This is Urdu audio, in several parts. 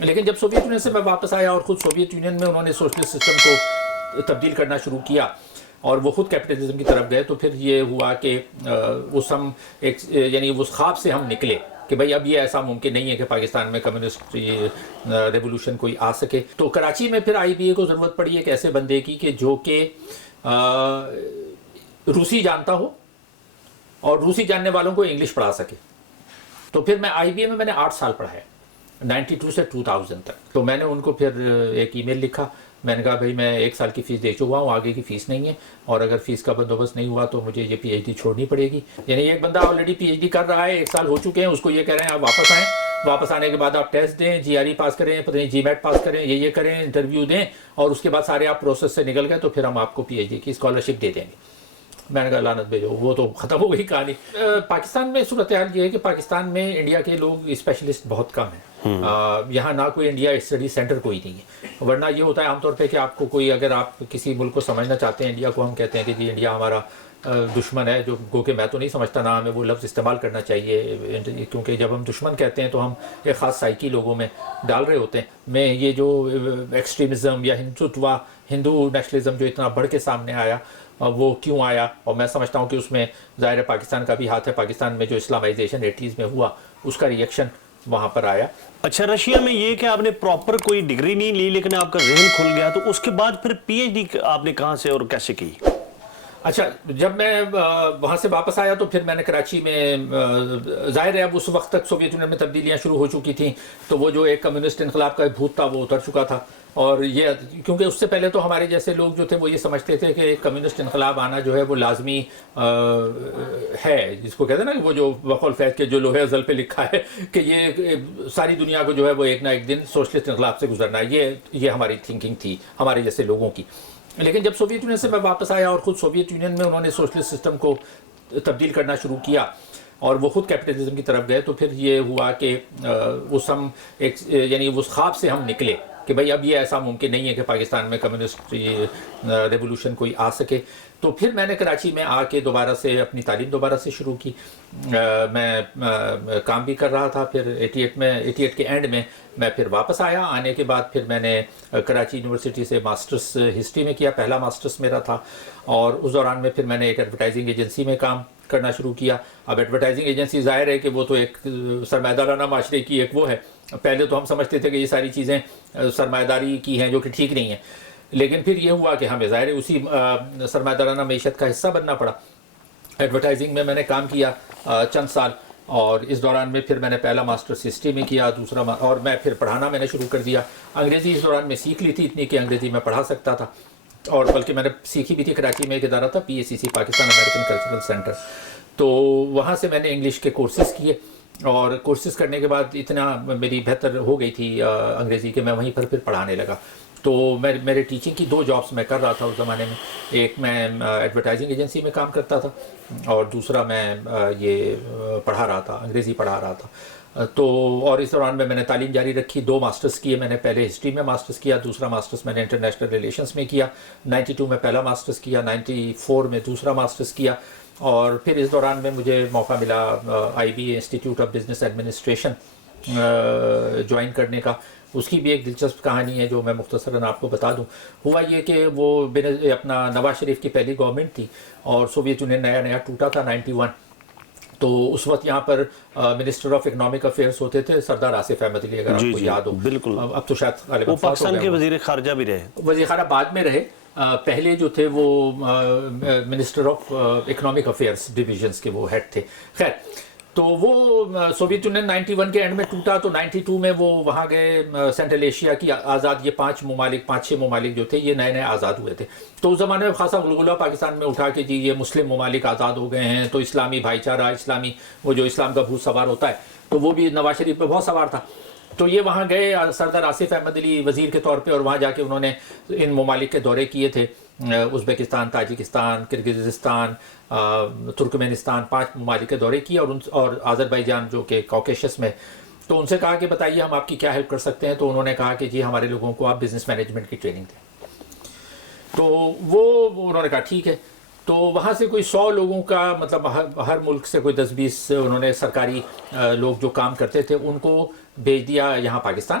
لیکن جب سوویت یونین سے میں واپس آیا اور خود سوویت یونین میں انہوں نے سوشلسٹ سسٹم کو تبدیل کرنا شروع کیا اور وہ خود کیپٹلزم کی طرف گئے، تو پھر یہ ہوا کہ اس ہم ایک یعنی اس خواب سے ہم نکلے کہ بھئی اب یہ ایسا ممکن نہیں ہے کہ پاکستان میں کمیونسٹ ریولوشن کوئی آ سکے۔ تو کراچی میں پھر آئی بی اے کو ضرورت پڑی ایک ایسے بندے کی کہ جو کہ روسی جانتا ہو اور روسی جاننے والوں کو انگلش پڑھا سکے۔ تو پھر میں آئی بی اے میں نے 8 سال پڑھایا، 92 سے 2000 تک۔ تو میں نے ان کو پھر ایک ای میل لکھا، میں نے کہا بھئی میں 1 سال کی فیس دے چکا ہوں، آگے کی فیس نہیں ہے، اور اگر فیس کا بندوبست نہیں ہوا تو مجھے یہ پی ایچ ڈی چھوڑنی پڑے گی۔ یعنی ایک بندہ آلریڈی پی ایچ ڈی کر رہا ہے، 1 سال ہو چکے ہیں، اس کو یہ کہہ رہے ہیں آپ واپس آئیں، واپس آنے کے بعد آپ ٹیسٹ دیں، جی آر ای پاس کریں، پتہ نہیں جی میٹ پاس کریں، یہ کریں، انٹرویو دیں، اور اس کے بعد سارے آپ پروسیس سے نکل گئے تو پھر ہم آپ کو پی ایچ ڈی کی اسکالرشپ دے دیں گے۔ میں نے کہا لعنت بھیجو، وہ تو ختم ہو گئی کہانی۔ پاکستان میں صورتحال یہ ہے کہ پاکستان میں انڈیا کے لوگ اسپیشلسٹ بہت کم ہیں، یہاں نہ کوئی انڈیا اسٹڈی سینٹر کوئی نہیں ہے، ورنہ یہ ہوتا ہے عام طور پہ کہ آپ کو کوئی اگر آپ کسی ملک کو سمجھنا چاہتے ہیں، انڈیا کو ہم کہتے ہیں کہ جی انڈیا ہمارا دشمن ہے، جو گو کہ میں تو نہیں سمجھتا، نہ ہمیں وہ لفظ استعمال کرنا چاہیے، کیونکہ جب ہم دشمن کہتے ہیں تو ہم ایک خاص سائیکی لوگوں میں ڈال رہے ہوتے ہیں۔ میں یہ جو ایکسٹریمزم یا ہندوتوا، ہندو نیشنلزم جو اتنا بڑھ کے سامنے آیا، وہ کیوں آیا، اور میں سمجھتا ہوں کہ اس میں ظاہر ہے پاکستان کا بھی ہاتھ ہے۔ پاکستان میں جو اسلامائزیشن 80s میں ہوا اس کا ریئیکشن وہاں پر آیا۔ اچھا، رشیا میں یہ کہ آپ نے پراپر کوئی ڈگری نہیں لی لیکن آپ کا ذہن کھل گیا، تو اس کے بعد پھر پی ایچ ڈی آپ نے کہاں سے اور کیسے کی؟ اچھا، جب میں وہاں سے واپس آیا تو پھر میں نے کراچی میں، ظاہر ہے اب اس وقت تک سوویت یونین میں تبدیلیاں شروع ہو چکی تھیں، تو وہ جو ایک کمیونسٹ انقلاب کا بھوت تھا وہ اتر چکا تھا، اور یہ کیونکہ اس سے پہلے تو ہمارے جیسے لوگ جو تھے وہ یہ سمجھتے تھے کہ ایک کمیونسٹ انقلاب آنا جو ہے وہ لازمی ہے، جس کو کہتے ہیں نا کہ وہ جو بقول فیض کے جو لوہے ازل پہ لکھا ہے کہ یہ ساری دنیا کو جو ہے وہ ایک نہ ایک دن سوشلسٹ انقلاب سے گزرنا ہے، یہ ہماری تھنکنگ تھی ہمارے جیسے لوگوں کی۔ لیکن جب سوویت یونین سے میں واپس آیا اور خود سوویت یونین میں انہوں نے سوشلسٹ سسٹم کو تبدیل کرنا شروع کیا اور وہ خود کیپٹلزم کی طرف گئے، تو پھر یہ ہوا کہ اس ہم ایک یعنی اس خواب سے ہم نکلے کہ بھئی اب یہ ایسا ممکن نہیں ہے کہ پاکستان میں کمیونسٹ ریولوشن کوئی آ سکے۔ تو پھر میں نے کراچی میں آ کے دوبارہ سے اپنی تعلیم دوبارہ سے شروع کی، میں کام بھی کر رہا تھا۔ پھر 88 کے اینڈ میں میں پھر واپس آیا، آنے کے بعد پھر میں نے کراچی یونیورسٹی سے ماسٹرس ہسٹری میں کیا، پہلا ماسٹرس میرا تھا، اور اس دوران میں پھر میں نے ایک ایڈورٹائزنگ ایجنسی میں کام کرنا شروع کیا۔ اب ایڈورٹائزنگ ایجنسی ظاہر ہے کہ وہ تو ایک سرمایہ دارانہ معاشرے کی ایک وہ ہے، پہلے تو ہم سمجھتے تھے کہ یہ ساری چیزیں سرمایہ داری کی ہیں جو کہ ٹھیک نہیں ہیں، لیکن پھر یہ ہوا کہ ہمیں ظاہر ہے اسی سرمایہ دارانہ معیشت کا حصہ بننا پڑا۔ ایڈورٹائزنگ میں نے کام کیا چند سال، اور اس دوران میں پھر میں نے پہلا ماسٹرس ہسٹری میں کیا، دوسرا اور میں پھر پڑھانا میں نے شروع کر دیا۔ انگریزی اس دوران میں سیکھ لی تھی اتنی کہ انگریزی میں پڑھا سکتا تھا، اور بلکہ میں نے سیکھی بھی تھی۔ کراچی میں ایک ادارہ تھا PACC، Pakistan American cultural centre, تو وہاں سے میں نے انگلش کے کورسز کیے، اور کورسز کرنے کے بعد اتنا میری بہتر ہو گئی تھی انگریزی کہ میں وہیں پر پھر پڑھانے لگا۔ تو میرے ٹیچنگ کی 2 جابس میں کر رہا تھا اس زمانے میں، ایک میں ایڈورٹائزنگ ایجنسی میں کام کرتا تھا، اور دوسرا میں یہ پڑھا رہا تھا، انگریزی پڑھا رہا تھا۔ تو اور اس دوران میں نے تعلیم جاری رکھی، 2 ماسٹرز کیے میں نے، پہلے ہسٹری میں ماسٹرز کیا، دوسرا ماسٹرز میں نے انٹرنیشنل ریلیشنز میں کیا۔ 92 میں پہلا ماسٹرز کیا، 94 میں دوسرا ماسٹرز کیا، اور پھر اس دوران میں مجھے موقع ملا IBA institute of business administration join کرنے کا۔ اس کی بھی ایک دلچسپ کہانی ہے جو میں مختصراً آپ کو بتا دوں۔ ہوا یہ کہ وہ اپنا نواز شریف کی پہلی گورنمنٹ تھی، اور سوویت یونین نیا ٹوٹا تھا 91، تو اس وقت یہاں پر منسٹر آف اکنامک افیئرس ہوتے تھے سردار آصف احمد علی، اگر آپ کو یاد ہو۔ بالکل، اب تو شاید وہ پاکستان کے وزیر خارجہ بھی رہے، وزیر خارجہ بعد میں رہے، پہلے جو تھے وہ minister of economic affairs divisions کے وہ ہیڈ تھے۔ خیر، تو وہ سوویت یونین 91 کے اینڈ میں ٹوٹا، تو 92 میں وہ وہاں گئے، سینٹرل ایشیا کی آزاد یہ 5 6 ممالک جو تھے یہ نئے آزاد ہوئے تھے، تو اس زمانے میں خاصا غلغلہ پاکستان میں اٹھا کہ جی یہ مسلم ممالک آزاد ہو گئے ہیں، تو اسلامی بھائی چارہ، اسلامی وہ جو اسلام کا بھوت سوار ہوتا ہے، تو وہ بھی نواز شریف پہ بہت سوار تھا۔ تو یہ وہاں گئے سردار آصف احمد علی وزیر کے طور پہ، اور وہاں جا کے انہوں نے ان ممالک کے دورے کیے تھے، ازبکستان، تاجکستان، کرغزستان، ترکمانستان، 5 ممالک کے دورے کیے، اور آذربائیجان جو کہ کوکیشس میں۔ تو ان سے کہا کہ بتائیے ہم آپ کی کیا ہیلپ کر سکتے ہیں، تو انہوں نے کہا کہ جی ہمارے لوگوں کو آپ بزنس مینجمنٹ کی ٹریننگ دیں۔ تو وہ انہوں نے کہا ٹھیک ہے، تو وہاں سے کوئی 100 لوگوں کا مطلب ہر ملک سے کوئی 10-20 انہوں نے سرکاری لوگ جو کام کرتے تھے ان کو بھیج دیا یہاں پاکستان،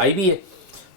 IBA।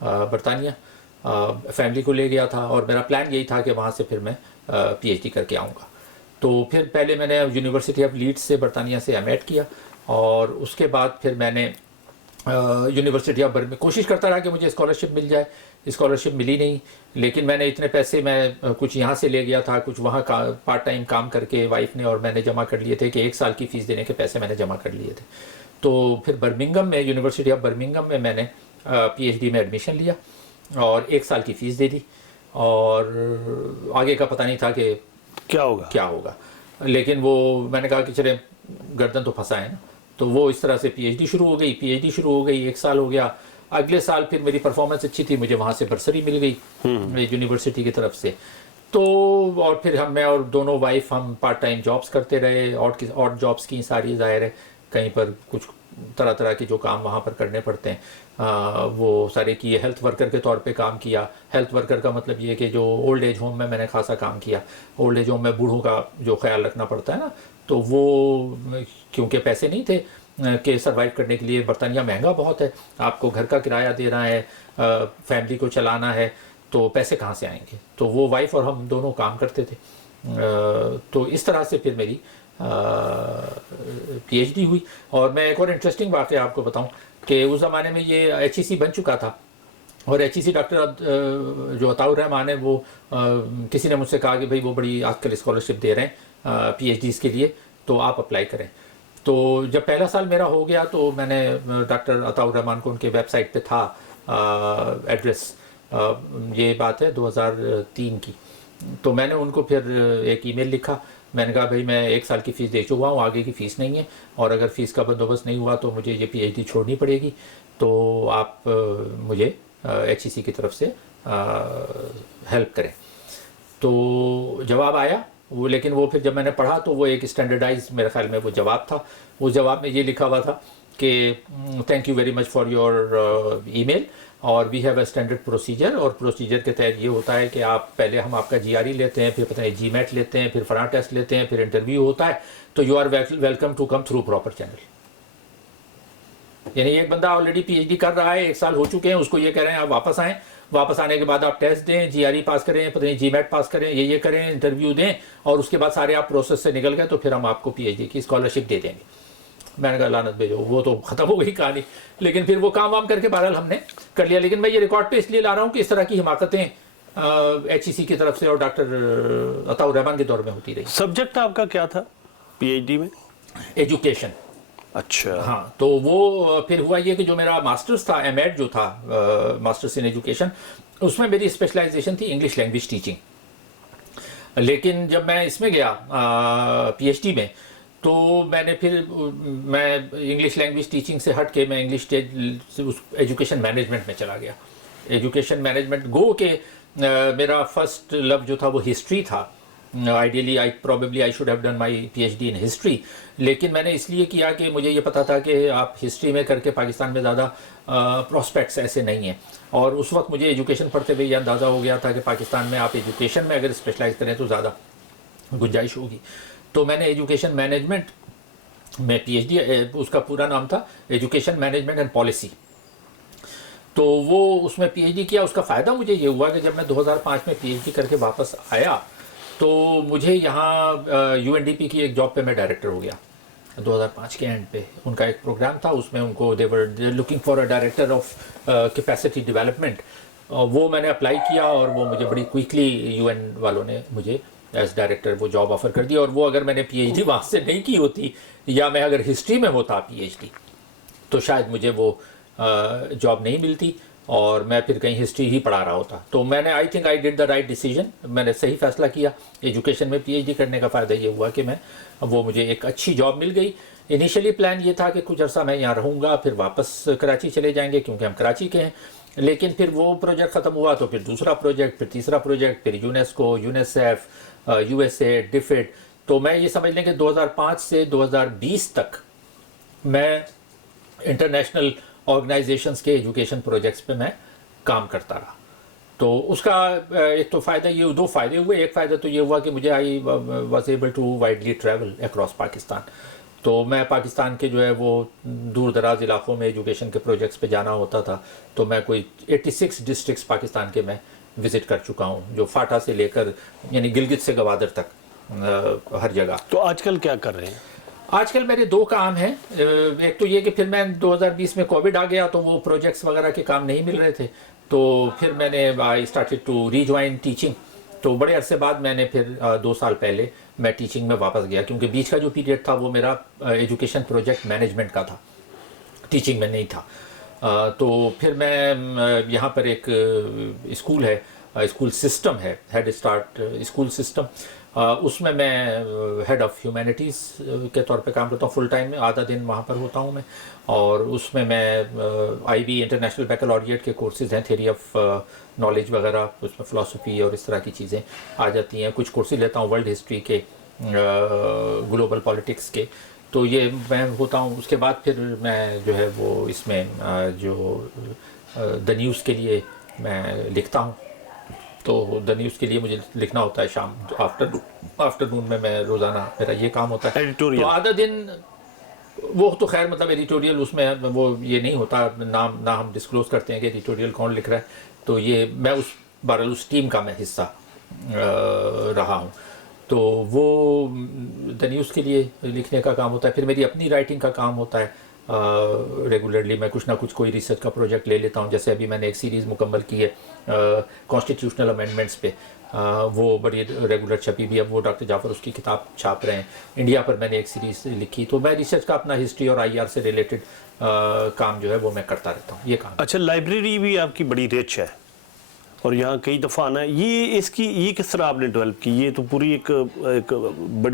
برطانیہ، فیملی کو لے گیا تھا اور میرا پلان یہی تھا کہ وہاں سے پھر میں پی ایچ ڈی کر کے آؤں گا. تو پھر پہلے میں نے یونیورسٹی آف لیڈس سے برطانیہ سے ایم ایڈ کیا اور اس کے بعد پھر میں نے یونیورسٹی آف برمنگھم کوشش کرتا رہا کہ مجھے اسکالرشپ مل جائے. اسکالرشپ ملی نہیں، لیکن میں نے اتنے پیسے میں کچھ یہاں سے لے گیا تھا، کچھ وہاں کا پارٹ ٹائم کام کر کے وائف نے اور میں نے جمع کر لیے تھے کہ 1 سال کی فیس دینے کے پیسے میں نے جمع کر لیے تھے. تو پھر برمنگھم میں یونیورسٹی آف برمنگھم میں نے پی ایچ ڈی میں ایڈمیشن لیا اور 1 سال کی فیس دے دی اور آگے کا پتہ نہیں تھا کہ کیا ہوگا. لیکن وہ میں نے کہا کہ چلے گردن تو پھنسا ہے نا. تو وہ اس طرح سے پی ایچ ڈی شروع ہو گئی. 1 سال ہو گیا. اگلے سال پھر میری پرفارمنس اچھی تھی، مجھے وہاں سے برسری مل گئی یونیورسٹی کی طرف سے. تو اور پھر میں اور دونوں وائف ہم پارٹ ٹائم جابس کرتے رہے. اور جابس کی ساری ظاہر ہے کہیں پر کچھ طرح کے جو کام وہاں پر کرنے پڑتے ہیں وہ سارے کیے. ہیلتھ ورکر کے طور پہ کام کیا. ہیلتھ ورکر کا مطلب یہ کہ جو اولڈ ایج ہوم میں نے خاصا کام کیا. اولڈ ایج ہوم میں بوڑھوں کا جو خیال رکھنا پڑتا ہے نا، تو وہ کیونکہ پیسے نہیں تھے کہ سروائیو کرنے کے لیے. برطانیہ مہنگا بہت ہے، آپ کو گھر کا کرایہ دینا ہے، فیملی کو چلانا ہے، تو پیسے کہاں سے آئیں گے. تو وہ وائف اور ہم دونوں کام کرتے تھے. تو اس طرح سے پھر میری پی ایچ ڈی ہوئی. اور میں ایک اور انٹرسٹنگ واقعہ آپ کو بتاؤں کہ اس زمانے میں یہ ایچ ای سی بن چکا تھا اور ایچ ای سی ڈاکٹر جو عطاء الرحمان ہے وہ کسی نے مجھ سے کہا کہ بھائی وہ بڑی آج کل اسکالرشپ دے رہے ہیں پی ایچ ڈیز کے لیے، تو آپ اپلائی کریں. تو جب پہلا سال میرا ہو گیا تو میں نے ڈاکٹر عطاء الرحمان کو ان کے ویب سائٹ پہ تھا ایڈریس، یہ بات ہے 2003 کی. تو میں نے ان کو پھر ایک ای میل لکھا. میں نے کہا بھائی میں 1 سال کی فیس دے چکا ہوں، آگے کی فیس نہیں ہے، اور اگر فیس کا بندوبست نہیں ہوا تو مجھے یہ پی ایچ ڈی چھوڑنی پڑے گی. تو آپ مجھے ایچ ای سی کی طرف سے ہیلپ کریں. تو جواب آیا وہ، لیکن وہ پھر جب میں نے پڑھا تو وہ ایک اسٹینڈرڈائز میرے خیال میں وہ جواب تھا. اس جواب میں یہ لکھا ہوا تھا کہ thank you very much for your email, اور we have a standard procedure. اور پروسیجر کے تحت یہ ہوتا ہے کہ آپ پہلے ہم آپ کا جی آر ای لیتے ہیں، پھر پتہ نہیں جی میٹ لیتے ہیں، پھر فلاں ٹیسٹ لیتے ہیں، پھر انٹرویو ہوتا ہے. تو you are welcome to come through proper channel. یعنی ایک بندہ آلریڈی پی ایچ ڈی کر رہا ہے، 1 سال ہو چکے ہیں، اس کو یہ کہہ رہے ہیں آپ واپس آئیں، واپس آنے کے بعد آپ ٹیسٹ دیں، جی آر ای پاس کریں، پتہ نہیں جی میٹ پاس کریں، یہ کریں، انٹرویو دیں، اور اس کے بعد سارے آپ پروسیس سے نکل گئے تو پھر ہم آپ کو پی ایچ ڈی کی اسکالرشپ دے دیں گے. میں نے کہا لعنت بھیجو، وہ تو ختم ہو گئی کہانی. لیکن پھر وہ کام وام کر کے بہرحال ہم نے کر لیا. لیکن میں یہ ریکارڈ پہ اس لیے لا رہا ہوں کہ اس طرح کی حماقتیں ایچ ای سی کی طرف سے اور ڈاکٹر عطاء الرحمان کے دور میں ہوتی رہی. سبجیکٹ آپ کا کیا تھا پی ایچ ڈی میں؟ ایجوکیشن. اچھا. ہاں، تو وہ پھر ہوا یہ کہ جو میرا ماسٹرز تھا، ایم ایڈ جو تھا، ماسٹرز ان ایجوکیشن، اس میں میری اسپیشلائزیشن تھی انگلش لینگویج ٹیچنگ. لیکن جب میں اس میں گیا پی ایچ ڈی میں، تو میں نے پھر میں انگلش لینگویج ٹیچنگ سے ہٹ کے میں انگلش ایجوکیشن مینجمنٹ میں چلا گیا. ایجوکیشن مینجمنٹ گو کہ میرا فرسٹ لو جو تھا وہ ہسٹری تھا. Ideally I should have done my P H D in history. لیکن میں نے اس لیے کیا کہ مجھے یہ پتا تھا کہ آپ ہسٹری میں کر کے پاکستان میں زیادہ پراسپیکٹس ایسے نہیں ہیں. اور اس وقت مجھے ایجوکیشن پڑھتے ہوئے یہ اندازہ ہو گیا تھا کہ پاکستان میں آپ ایجوکیشن میں اگر اسپیشلائز کریں تو زیادہ گنجائش ہوگی. تو میں نے ایجوکیشن مینجمنٹ میں پی ایچ ڈی، اس کا پورا نام تھا ایجوکیشن مینجمنٹ اینڈ پالیسی. تو وہ اس میں پی ایچ ڈی کیا. اس کا فائدہ مجھے یہ ہوا کہ جب میں 2005 میں پی ایچ ڈی کر کے واپس آیا تو مجھے یہاں یو این ڈی پی کی ایک جاب پہ میں ڈائریکٹر ہو گیا 2005 کے اینڈ پہ. ان کا ایک پروگرام تھا، اس میں ان کو they were looking for a director of capacity development. وہ میں نے اپلائی کیا اور وہ مجھے بڑی کوئکلی یو این والوں نے مجھے ایز ڈائریکٹر وہ جاب آفر کر دی. اور وہ اگر میں نے پی ایچ ڈی وہاں سے نہیں کی ہوتی یا میں اگر ہسٹری میں ہوتا پی ایچ ڈی تو شاید مجھے وہ جاب نہیں ملتی اور میں پھر کہیں ہسٹری ہی پڑھا رہا ہوتا. تو میں نے I think I did the right decision. میں نے صحیح فیصلہ کیا. ایجوکیشن میں پی ایچ ڈی کرنے کا فائدہ یہ ہوا کہ وہ مجھے ایک اچھی جاب مل گئی. انیشلی پلان یہ تھا کہ کچھ عرصہ میں یہاں رہوں گا، پھر واپس کراچی چلے جائیں گے کیونکہ ہم کراچی کے ہیں. لیکن پھر وہ پروجیکٹ ختم ہوا تو پھر دوسرا پروجیکٹ، پھر تیسرا پروجیکٹ، پھر UNESCO, UNICEF, U S A, DFID. تو میں یہ سمجھ لیں کہ 2005 سے 2020 تک میں انٹرنیشنل آرگنائزیشنس کے ایجوکیشن پروجیکٹس پہ میں کام کرتا رہا. تو اس کا ایک تو فائدہ یہ، 2 فائدے ہوئے. ایک فائدہ تو یہ ہوا کہ مجھے I was able to widely travel across Pakistan. تو میں پاکستان کے جو ہے وہ دور دراز علاقوں میں ایجوکیشن کے پروجیکٹس پہ جانا ہوتا تھا، تو میں کوئی 86 ڈسٹرکٹس پاکستان کے میں وزٹ کر چکا ہوں، جو فاٹا سے لے کر یعنی گلگت سے گوادر تک ہر جگہ۔ تو آج کل کیا کر رہے ہیں؟ آج کل میرے دو کام ہیں، ایک تو یہ کہ پھر میں 2020 میں کووڈ آ گیا تو وہ پروجیکٹس وغیرہ کے کام نہیں مل رہے تھے، تو پھر میں نے I started to rejoin teaching, تو بڑے عرصے بعد میں نے پھر 2 سال پہلے میں ٹیچنگ میں واپس گیا، کیونکہ بیچ کا جو پیریڈ تھا وہ میرا ایجوکیشن پروجیکٹ مینجمنٹ کا تھا، ٹیچنگ میں نہیں تھا۔ تو پھر میں یہاں پر ایک اسکول ہے، اسکول سسٹم ہے، ہیڈ اسٹارٹ اسکول سسٹم، اس میں ہیڈ آف ہیومینٹیز کے طور پہ کام کرتا ہوں فل ٹائم میں، آدھا دن وہاں پر ہوتا ہوں میں، اور اس میں آئی بی انٹرنیشنل بیکلوریٹ کے کورسز ہیں، تھیوری آف نالج وغیرہ، اس میں فلاسفی اور اس طرح کی چیزیں آ جاتی ہیں، کچھ کورسز لیتا ہوں ورلڈ ہسٹری کے، گلوبل پالیٹکس کے، تو یہ میں ہوتا ہوں۔ اس کے بعد پھر میں جو ہے وہ اس میں جو دا نیوز کے لیے میں لکھتا ہوں، تو دا نیوز کے لیے مجھے لکھنا ہوتا ہے شام آفٹرنون میں روزانہ میرا یہ کام ہوتا ہے، ایڈیٹوریل۔ تو آدھا دن وہ تو خیر مطلب ایڈیٹوریل اس میں وہ یہ نہیں ہوتا، نام نہ ہم ڈسکلوز کرتے ہیں کہ ایڈیٹوریل کون لکھ رہا ہے، تو یہ میں بہرحال اس ٹیم کا میں حصہ رہا ہوں، تو وہ دا نیوز کے لیے لکھنے کا کام ہوتا ہے۔ پھر میری اپنی رائٹنگ کا کام ہوتا ہے، ریگولرلی میں کچھ نہ کچھ کوئی ریسرچ کا پروجیکٹ لے لیتا ہوں، جیسے ابھی میں نے ایک سیریز مکمل کی ہے کانسٹیٹیوشنل امینڈمنٹس پہ، وہ بڑی ریگولر چھپی بھی، اب وہ ڈاکٹر جعفر اس کی کتاب چھاپ رہے ہیں۔ انڈیا پر میں نے ایک سیریز لکھی، تو میں ریسرچ کا اپنا ہسٹری اور آئی آر سے ریلیٹڈ کام جو ہے وہ میں کرتا رہتا ہوں، یہ کام۔ اچھا، لائبریری بھی آپ کی بڑی رچ ہے اور یہاں کئی دفعہ آنا ہے، یہ کس طرح آپ نے ڈیولپ کی؟ یہ تو پوری ایک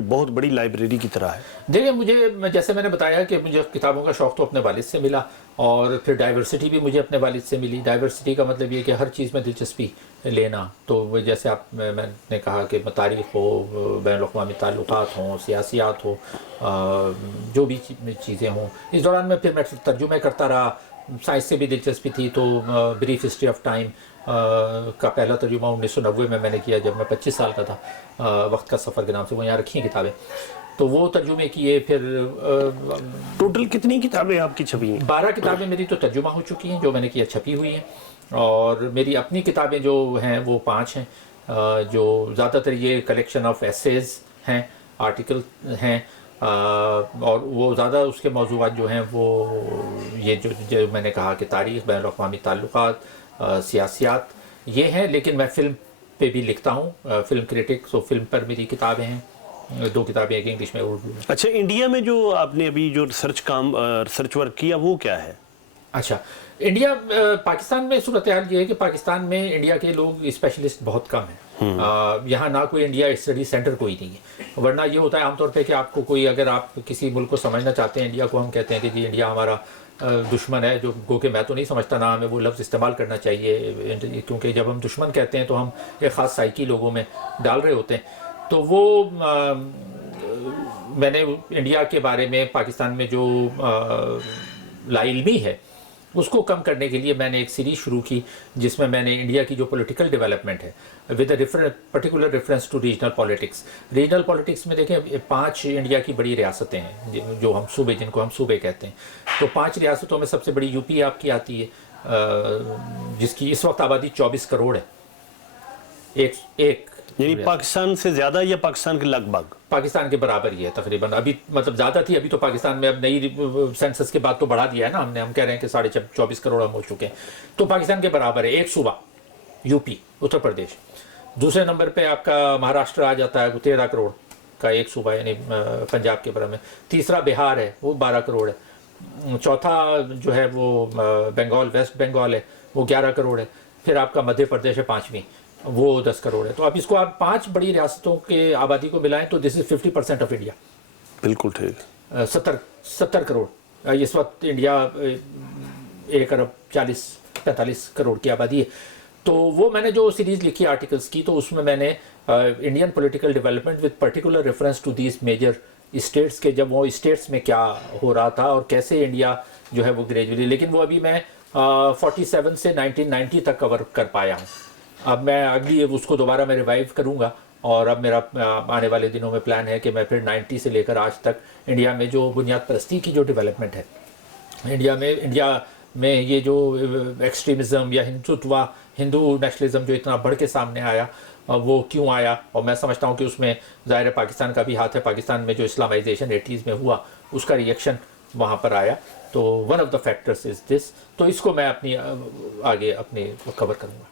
بہت بڑی لائبریری کی طرح ہے۔ دیکھیں، جیسے میں نے بتایا کہ مجھے کتابوں کا شوق تو اپنے والد سے ملا، اور پھر ڈائیورسٹی بھی مجھے اپنے والد سے ملی۔ ڈائیورسٹی کا مطلب یہ کہ ہر چیز میں دلچسپی لینا، تو وہ جیسے میں نے کہا کہ تاریخ ہو، بین الاقوامی تعلقات ہوں، سیاسیات ہو، جو بھی چیزیں ہوں۔ اس دوران میں پھر میں ترجمے کرتا رہا، سائنس سے بھی دلچسپی تھی، تو بریف ہسٹری آف ٹائم کا پہلا ترجمہ 1990 میں نے کیا، جب میں 25 سال کا تھا، وقت کا سفر کے نام سے، وہ یہاں رکھی ہیں کتابیں، تو وہ ترجمے کیے۔ پھر ٹوٹل کتنی کتابیں آپ کی چھپی ہیں؟ 12 کتابیں میری تو ترجمہ ہو چکی ہیں، جو میں نے کیا چھپی ہوئی ہیں، اور میری اپنی کتابیں جو ہیں وہ 5 ہیں، جو زیادہ تر یہ کلیکشن آف ایسیز ہیں، آرٹیکل ہیں، اور وہ زیادہ اس کے موضوعات جو ہیں وہ یہ جو میں نے کہا کہ تاریخ، بین الاقوامی تعلقات، سیاسیات، یہ ہیں۔ لیکن میں فلم پہ بھی لکھتا ہوں، فلم کریٹک، سو فلم پر میری کتابیں ہیں، 2 کتابیں، ایک انگلش میں، اردو میں۔ اچھا، انڈیا میں جو آپ نے ابھی جو ریسرچ ورک کیا وہ کیا ہے؟ اچھا، انڈیا پاکستان میں صورتحال یہ ہے کہ پاکستان میں انڈیا کے لوگ اسپیشلسٹ بہت کم ہیں، یہاں نہ کوئی انڈیا اسٹڈی سینٹر کوئی نہیں ہے، ورنہ یہ ہوتا ہے عام طور پہ کہ آپ کو کوئی، اگر آپ کسی ملک کو سمجھنا چاہتے ہیں، انڈیا کو ہم کہتے ہیں کہ جی انڈیا ہمارا دشمن ہے، جو گو کہ میں تو نہیں سمجھتا، نہ ہمیں وہ لفظ استعمال کرنا چاہیے، کیونکہ جب ہم دشمن کہتے ہیں تو ہم ایک خاص سائیکی لوگوں میں ڈال رہے ہوتے ہیں۔ تو وہ میں نے انڈیا کے بارے میں پاکستان میں جو لا علمی ہے اس کو کم کرنے کے لیے میں نے ایک سیریز شروع کی، جس میں نے انڈیا کی جو پولیٹیکل ڈیولپمنٹ ہے with a particular reference to regional politics. Regional politics میں دیکھیں 5 انڈیا کی بڑی ریاستیں ہیں، جو ہم صوبے، جن کو ہم صوبے کہتے ہیں، تو 5 ریاستوں میں سب سے بڑی یو پی آپ کی آتی ہے، جس کی اس وقت آبادی 24 کروڑ ہے، ایک یعنی پاکستان سے زیادہ یا پاکستان کے لگ بھگ؟ پاکستان کے برابر ہی ہے تقریباً، ابھی مطلب زیادہ تھی، ابھی تو پاکستان میں اب نئی سینسس کے بعد تو بڑھا دیا ہے نا ہم نے، ہم کہہ رہے ہیں کہ 24.5 کروڑ ہم ہو چکے ہیں، تو پاکستان کے برابر ہے۔ ایک صوبہ یو پی، اتر پردیش، دوسرے نمبر پہ آپ کا مہاراشٹر آ جاتا ہے، 13 کروڑ کا ایک صوبہ، یعنی پنجاب کے برابر میں، تیسرا بہار ہے، وہ 12 کروڑ ہے، چوتھا جو ہے وہ بنگال، ویسٹ بنگال ہے، وہ 11 کروڑ ہے، پھر آپ کا مدھیہ پردیش ہے 5ویں، وہ 10 کروڑ ہے۔ تو اب اس کو آپ 5 بڑی ریاستوں کے آبادی کو ملائیں تو دس از 50% آف انڈیا۔ بالکل ٹھیک۔ 70 کروڑ اس وقت انڈیا 1 ارب 40-45 کروڑ کی آبادی ہے۔ تو وہ میں نے جو سیریز لکھی آرٹیکلس کی، تو اس میں نے Indian political development with particular reference to these major states کے، جب وہ اسٹیٹس میں کیا ہو رہا تھا اور کیسے انڈیا جو ہے وہ گریجولی، لیکن وہ ابھی میں 47 سے 1990 تک کور کر پایا ہوں۔ اب میں اگلی اس کو دوبارہ میں ریوائیو کروں گا، اور اب میرا آنے والے دنوں میں پلان ہے کہ میں پھر 90 سے لے کر آج تک انڈیا میں جو بنیاد پرستی کی جو ڈیولپمنٹ ہے انڈیا میں یہ جو ایکسٹریمزم یا ہندو نیشنلزم جو اتنا بڑھ کے سامنے آیا وہ کیوں آیا، اور میں سمجھتا ہوں کہ اس میں ظاہر پاکستان کا بھی ہاتھ ہے. پاکستان میں جو اسلامائزیشن 80s میں ہوا اس کا ریئیکشن وہاں پر آیا، تو one of the factors is this. تو اس کو میں اپنی آگے اپنے کور کروں گا.